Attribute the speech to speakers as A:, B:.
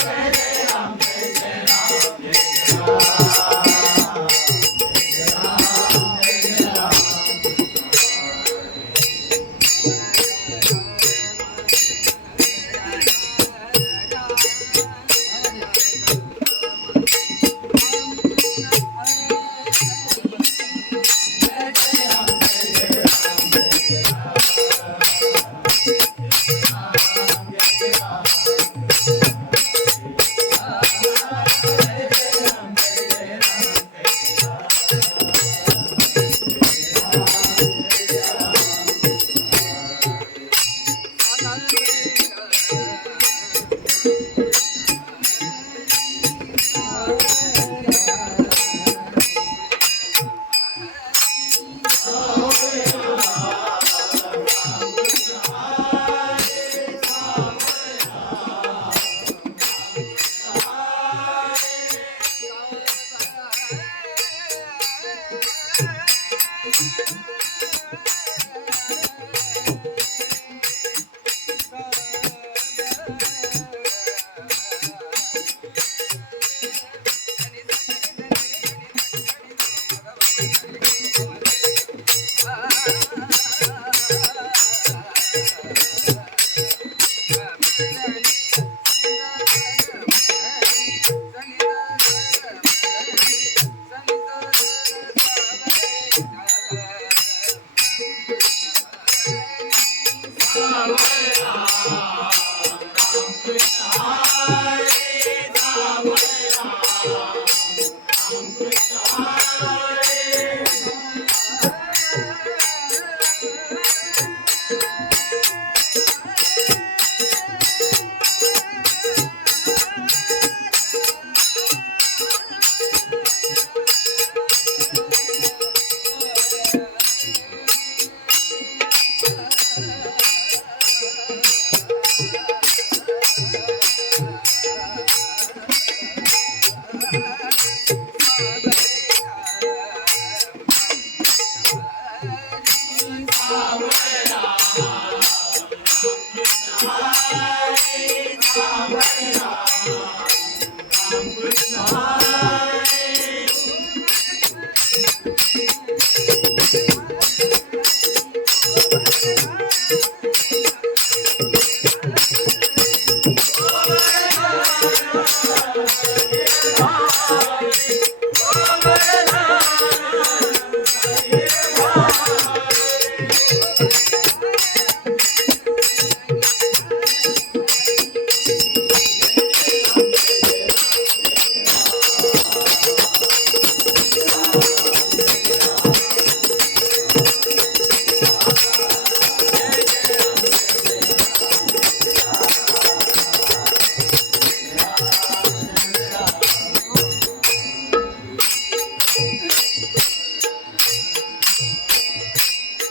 A: Thank